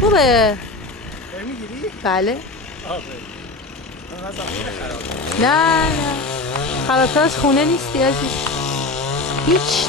خوبه. میگیری؟ بله. خراب. نه خرابتر از خونه نیستی عزیز. هیچ.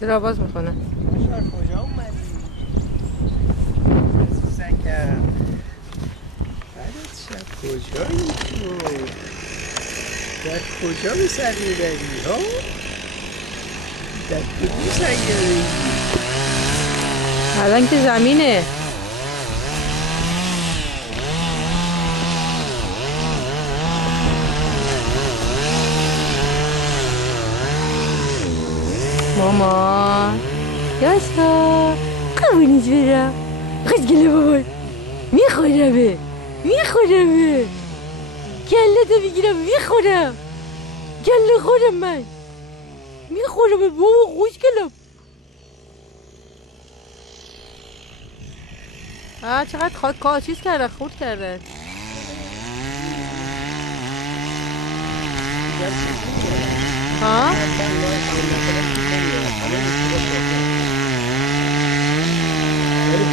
چرا آواز میکنه؟ کجا اومدی؟ عزیزکم بعدت شب کجایی تو؟ در کجا به سر میبری ها؟ در کجا سیاره؟ الان که زمینه. مامان یاسا قبونیت برم خود گله بابا میخورمه گله تو میگیرم میخورم گله خورم من میخورمه بابا خوش گلم. چقدر خاک چیز کردن خورد کردن. ها؟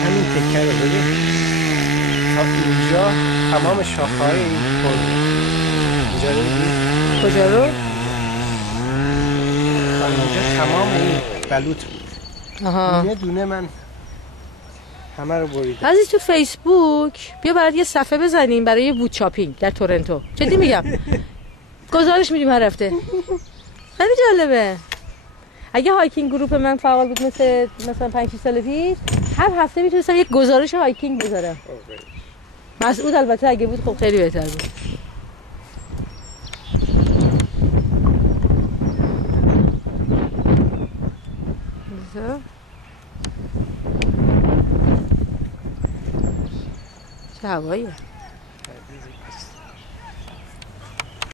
همین تکه رو ببین تا اینجا تمام شاخه‌های این پر اینجا رو ببین. کجا رو؟ تا اینجا تمام این بلوط بود. دونه دونه من همه رو بریدم. عزیز تو فیسبوک بیا برات یه صفحه بزنیم برای وود چاپینگ در تورنتو. جدی میگم. گزارش میدیم هر هفته. خیلی جالبه. اگه هایکینگ گروپ من فعال بود مثلا 5 6 سال پیش هر هفته میتونستم یک گزارش هایکینگ بذارم. مسعود البته اگه بود خب خیلی بهتر بود. چه هواییه.